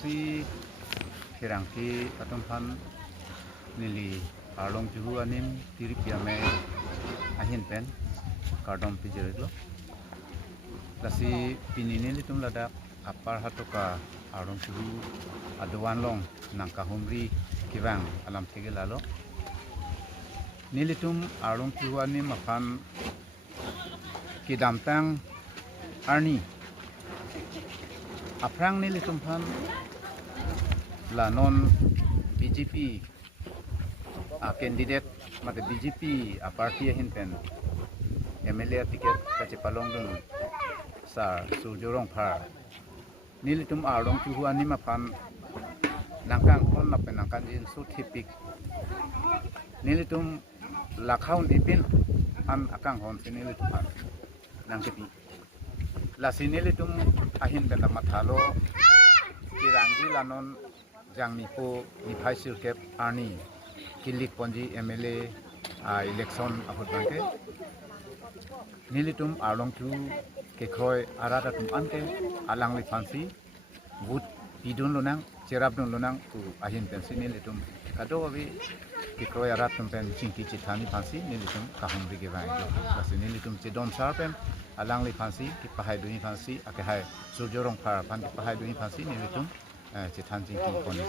si kirangki atumpan nili arlong juhu anim tiri piame ahin pen kardom pijirilo lasi pinini litum ladak apar hatoka arlong juhu aduan long nangka humri kivang alam tege lalo nilitum arlong juhu anim apan kidamtang arni aprang nilitum pan lanon BJP candidate mate BJP party ahin pen MLA tiket kache palong dun sar surjorong phar nilitum arong chuhu ani mapan nangkang on na pen nangkan jin su thipik nilitum lakhaun ipin an akang hon sinilitum phar nangkepi lasi nilitum ahin pen mathalo kiranggi lanon jangnipo niphai sirkep arni kilik ponji MLA election apot bangke nilitum arlong chu ke khoi arata tum anke alang li fansi but pidun lonang cerap dun lonang ku ahin pensi nilitum kado abi ke khoi arat tum pen chingki chithani fansi nilitum kahum ri ge bai kasi nilitum chedon sarpem alang li fansi ki pahai duni fansi ake hai surjorong phar pan ki pahai duni fansi nilitum chithan chingki koni